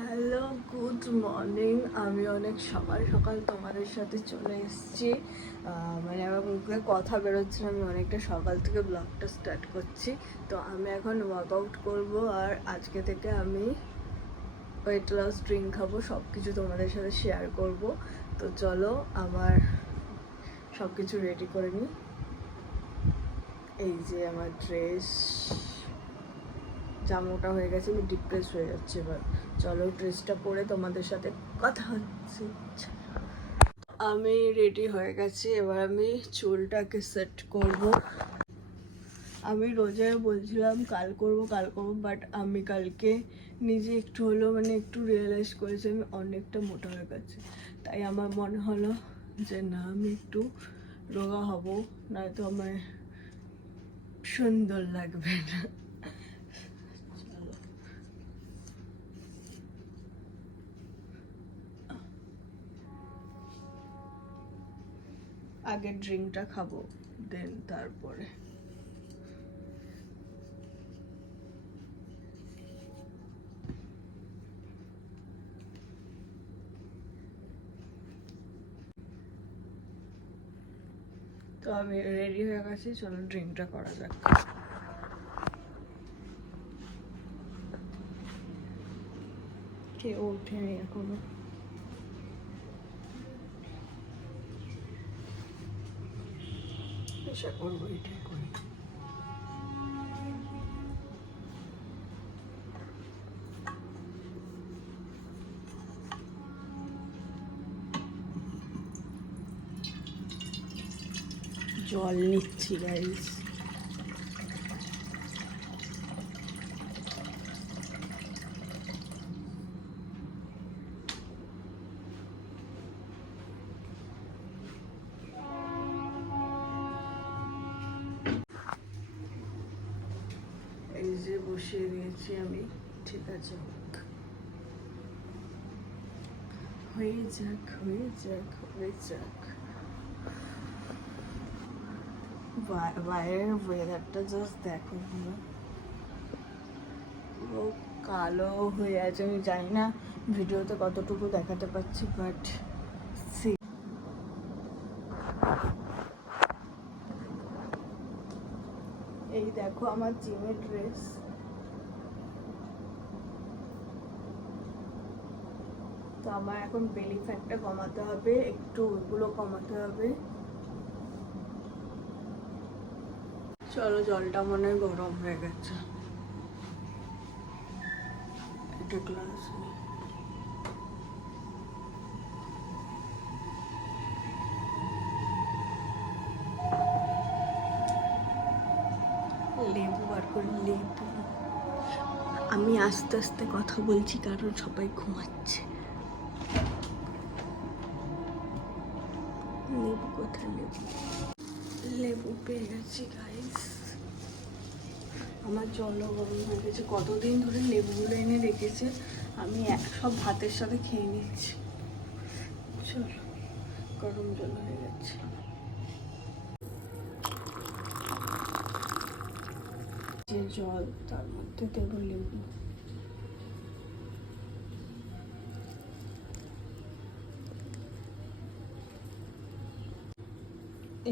Hello, good morning. আমি অনেক সকাল সকাল তোমাদের সাথে চলে এসেছি। মানে আমার মুখে কথা বেরোচ্ছে, আমি অনেকটা সকাল থেকে ব্লগটা স্টার্ট করছি। তো আমি এখন ওয়ার্কআউট করব, আর আজকে থেকে আমি ওয়েট লস ড্রিঙ্ক খাবো, সব কিছু তোমাদের সাথে শেয়ার করব। তো চলো আমার সব কিছু রেডি করে নিই। এই যে আমার ড্রেস, জামোটা হয়ে গেছে, আমি ডিপ্রেস হয়ে যাচ্ছে। এবার চলো ড্রেসটা পরে তোমাদের সাথে কথা হচ্ছে। আমি রেডি হয়ে গেছি, এবার আমি চুলটাকে সেট করব। আমি রোজে বলছিলাম কাল করব, বাট আমি কালকে নিজে একটু হলেও মানে একটু রিয়েলাইজ করেছি আমি অনেকটা মোটা হয়ে গেছি। তাই আমার মনে হলো যে না, আমি একটু রোগা হব, নয়তো আমার সুন্দর লাগবে না। আগে ড্রিঙ্কটা খাবো, দেন তারপরে। তো আমি রেডি হয়ে গেছি, চলো ড্রিঙ্কটা করা যাক। কেউ ওঠেনি এখনো। আশা করবো এটাই করি। জল নিচ্ছি গাইস। এই যে বসিয়ে দিয়েছি আমি, ঠিক আছে, হয়ে যাক হয়ে যাক হয়ে যাক। বাইরের ওয়েদারটা জাস্ট দেখো, পুরো কালো হয়ে আছে। আমি জানি না ভিডিওতে কতটুকু দেখাতে পাচ্ছি, বাট এই দেখো আমার জিমের ড্রেস। তো আমার এখন বেলি ফ্যাটটা কমাতে হবে, একটু ওইগুলো কমাতে হবে। চলো, জলটা মনে হয় গরম হয়ে গেছে, একটা গ্লাস নিই। লেবু বার করে, লেবু। আমি আস্তে আস্তে কথা বলছি কারণ সবাই ঘুমাচ্ছে। লেবু কোথায়? লেবু, লেবু পেয়ে গেছি গাইস। আমার জলও গরম হয়ে গেছে, কতদিন ধরে লেবুগুলো এনে রেখেছে, আমি সব ভাতের সাথে খেয়ে নিচ্ছি। চলো, গরম জল হয়ে গেছে। যে জল, তার মধ্যে দেবো লেবু।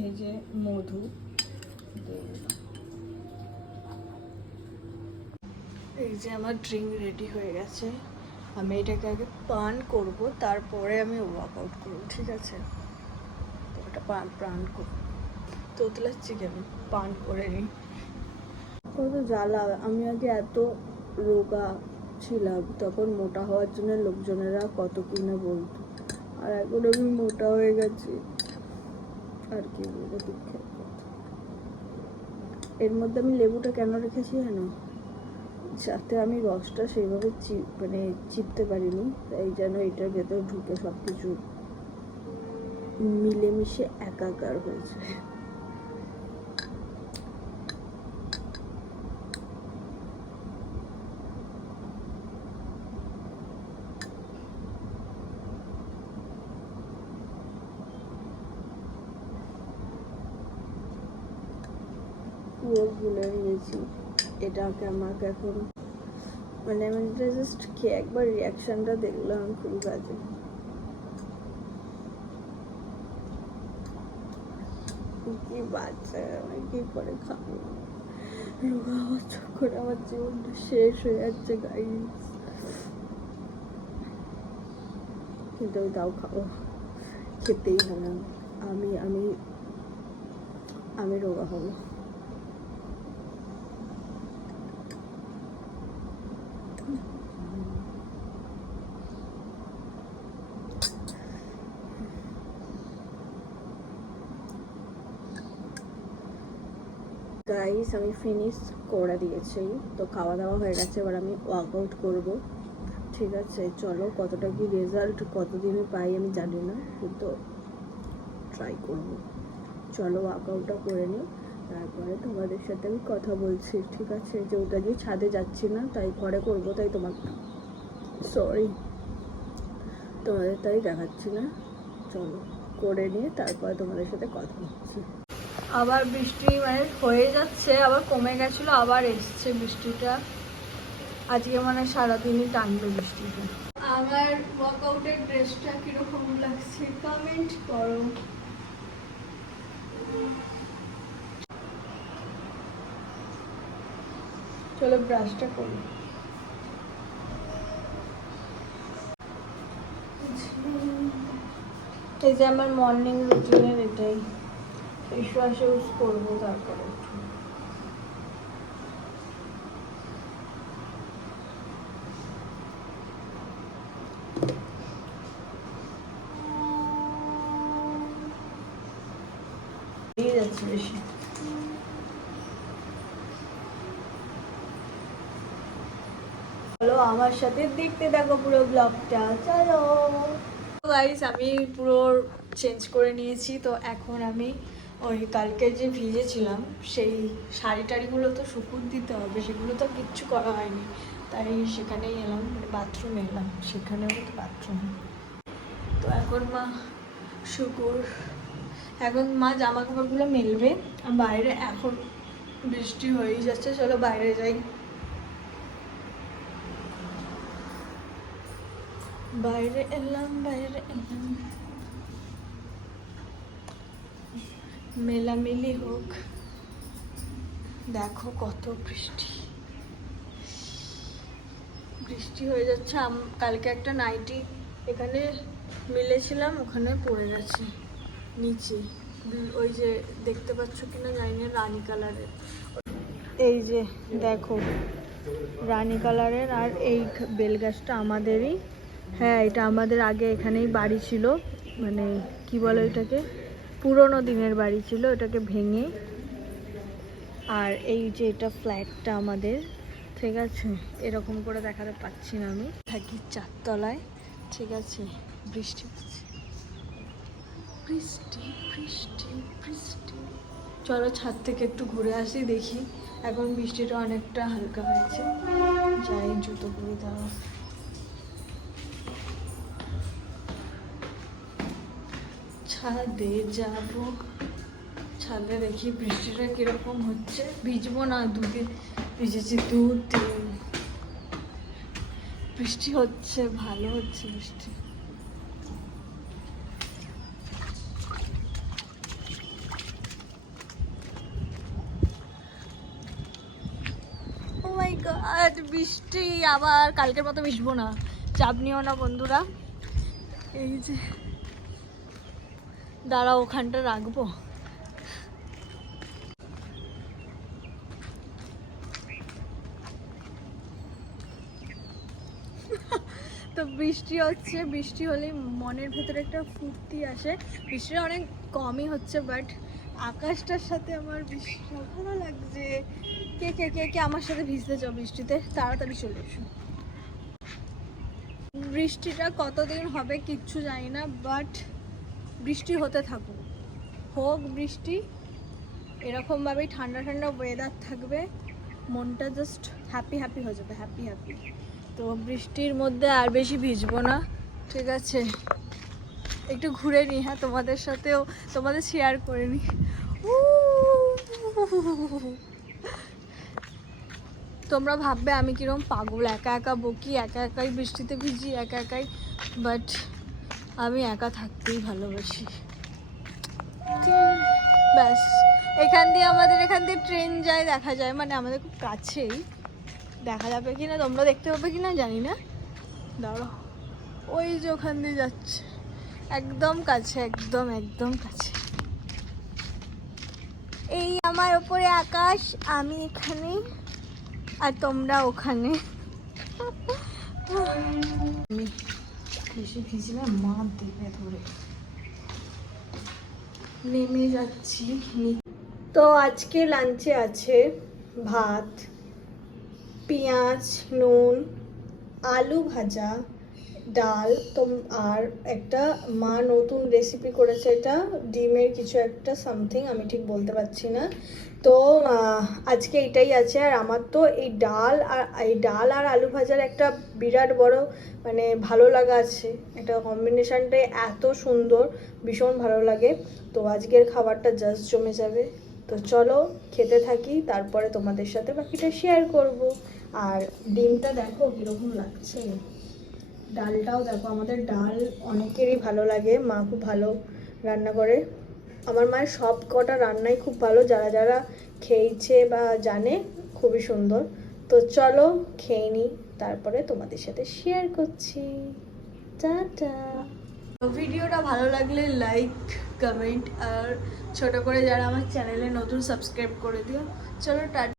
এই যে মধু, এই যে আমার ড্রিঙ্ক রেডি হয়ে গেছে। আমি এটাকে আগে পান করব, তারপরে আমি ওয়ার্কআউট করবো, ঠিক আছে? তো ওটা পান করবো, তোতলাচ্ছি কেন, পান করে নিই। কত জ্বালা, আমি আগে এত রোগা ছিলাম, তখন মোটা হওয়ার জন্য লোকজনেরা কত কিনা বলতো, আর এখন আমি মোটা হয়ে গেছি। আর কি বলবো, দুঃখের কথা। এর মধ্যে আমি লেবুটা কেন রেখেছি জানো? যাতে আমি রসটা সেইভাবে মানে চিপতে পারিনি, তাই যেন এটার ভেতর ঢুকে সব কিছু মিলেমিশে একাকার হয়েছে। পুরো ভুলে গেছি এটাকে, আমাকে এখন মানে আমি জাস্ট খেয়ে একবার রিয়াকশনটা দেখলাম, খুবই বাজে। কি বাচ্চা, আমি কি করে খাবো? রোগা হচ্ছে করে আমার জীবনটা শেষ হয়ে যাচ্ছে গাইস। কিন্তু আমি তাও খাবো, খেতেই হবে। আমি আমি আমি রোগা হবো। গাইস আমি ফিনিশ করে দিয়েছি, তো খাওয়া দাওয়া হয়ে গেছে, এবার আমি ওয়ার্কআউট করব। ঠিক আছে, চলো কতটা কি রেজাল্ট কতদিনে পাই আমি জানি না, কিন্তু ট্রাই করব। চলো ওয়ার্কআউটটা করে নিই, তারপরে তোমাদের সাথে আমি কথা বলছি। ঠিক আছে, যে ওটা দিয়ে ছাদে যাচ্ছি না, তাই ঘরে করবো, তাই তোমাকে সরি তোমাদের তাই দেখাচ্ছি না। চলো করে নিয়ে তারপরে তোমাদের সাথে কথা হচ্ছে। আবার বৃষ্টি মানে হয়ে যাচ্ছে, আবার কমে গেছিলো, আবার এসছে বৃষ্টিটা। আজকে মানে সারাদিনই টানবে বৃষ্টিটা। আমার ওয়ার্কআউটের ড্রেসটা কিরকম লাগছে কমেন্ট করো। চলো ব্রাশটা করি। এই যে আমার মর্নিং রুটিনের এটাই, ফেস ওয়াশ ইউজ করবো তারপরে। যাচ্ছে বেশি। চলো আমার সাথে দেখতে থাকো পুরো ব্লগটা, চলো। গাইস আমি পুরো চেঞ্জ করে নিয়েছি, তো এখন আমি ওই কালকে যে ভিজেছিলাম সেই শাড়ি টাড়িগুলো তো শুকুর দিতে হবে, সেগুলো তো কিচ্ছু করা হয়নি, তাই সেখানেই এলাম, মানে বাথরুমে এলাম, সেখানেও তো বাথরুম। তো এখন মা শুকুর, এখন মা জামা কাপড়গুলো মেলবে, আর বাইরে এখন বৃষ্টি হয়েই যাচ্ছে, চলো বাইরে যাই। বাইরে এলাম, মেলামেলি হোক। দেখো কত বৃষ্টি বৃষ্টি হয়ে যাচ্ছে। কালকে একটা নাইটি এখানে মিলেছিলাম, ওখানে পড়ে গেছে নিচে, ওই যে দেখতে পাচ্ছ কিনা জানি না, রানী কালারের। এই যে দেখো রানী কালারের, আর এই বেলগাছটা আমাদেরই। হ্যাঁ, এটা আমাদের আগে এখানেই বাড়ি ছিল, মানে কি বলে এটাকে, পুরোনো দিনের বাড়ি ছিল, এটাকে ভেঙে। আর এই যে এটা ফ্ল্যাটটা আমাদের, ঠিক আছে, এরকম করে দেখাতে পাচ্ছি না, আমি থাকি 4 তলায়। ঠিক আছে, বৃষ্টি বৃষ্টি বৃষ্টি বৃষ্টি। চলো ছাদ থেকে একটু ঘুরে আসি, দেখি। এখন বৃষ্টিটা অনেকটা হালকা হয়েছে, যাই জুতো পরে দাঁড়া। ছাদে যাব, ছাদে দেখি বৃষ্টিটা কিরকম হচ্ছে। ভিজবো না, 2 দিন ভিজেছি, 2 দিন বৃষ্টি হচ্ছে, ভালো হচ্ছে বৃষ্টি। ও মাই গড, বৃষ্টি আবার, কালকের মতো ভিজবো না, চাপ নিও না বন্ধুরা। এই যে দাঁড়া, ওখানটা রাখবো। তো বৃষ্টি হচ্ছে, বৃষ্টি হলেই মনের ভেতরে একটা ফুর্তি আসে। বৃষ্টিটা অনেক কমই হচ্ছে, বাট আকাশটার সাথে আমার ভীষণ ভালো লাগছে। কে কে কে কে আমার সাথে ভিজতে চাও বৃষ্টিতে, তাড়াতাড়ি চলে এসো। বৃষ্টিটা কতদিন হবে কিচ্ছু জানি না, বাট বৃষ্টি হতে থাকুক, হোক বৃষ্টি, এরকমভাবেই ঠান্ডা ঠান্ডা ওয়েদার থাকবে, মনটা জাস্ট হ্যাপি হ্যাপি হয়ে যাবে, হ্যাপি হ্যাপি। তো বৃষ্টির মধ্যে আর বেশি ভিজবো না, ঠিক আছে, একটু ঘুরে নিই। হ্যাঁ, তোমাদের সাথেও, তোমাদের শেয়ার করে নিই। তোমরা ভাববে আমি কিরকম পাগল, একা একা বকি, একা একাই বৃষ্টিতে ভিজি, একা একাই, বাট আমি একা থাকতেই ভালোবাসি। ব্যাস, এখান দিয়ে ট্রেন যায়, দেখা যায়, মানে আমাদের খুব কাছেই, দেখা যাবে কি না তোমরা দেখতে পাবে কি না জানি না, দাঁড়াও, ওই যে ওখান দিয়ে যাচ্ছে, একদম কাছে, একদম একদম কাছে। এই আমার ওপরে আকাশ, আমি এখানে, আর তোমরা ওখানে। বেশি ভিজলে মা দেবে ধরে। নেমে যাচ্ছি। তো আজকে লাঞ্চে আছে ভাত, পেঁয়াজ, নুন, আলু ভাজা, ডাল, তো আর একটা মা নতুন রেসিপি করেছে, এটা ডিমের কিছু একটা সামথিং, আমি ঠিক বলতে পারছি না। তো আজকে এটাই আছে। আর আমার তো এই ডাল আর আলু ভাজার একটা বিরাট বড় মানে ভালো লাগা আছে, একটা কম্বিনেশনটাই এত সুন্দর, ভীষণ ভালো লাগে। তো আজকের খাবারটা জাস্ট জমে যাবে। তো চলো খেতে থাকি, তারপরে তোমাদের সাথে বাকিটা শেয়ার করব। আর ডিমটা দেখো কীরকম লাগছে, ডালটাও দেখো, আমাদের ডাল অনেকেরই ভালো লাগে, মা খুব ভালো রান্না করে। আমার মায়ের সব কটা রান্নাই খুব ভালো, যারা যারা খেয়েছে বা জানে খুবই সুন্দর। তো চলো খেয়ে নিই, তারপরে তোমাদের সাথে শেয়ার করছি। টাটা। ভিডিওটা ভালো লাগলে লাইক, কমেন্ট, আর ছোট করে যারা আমার চ্যানেলে নতুন সাবস্ক্রাইব করে দিও। চলো টাটা।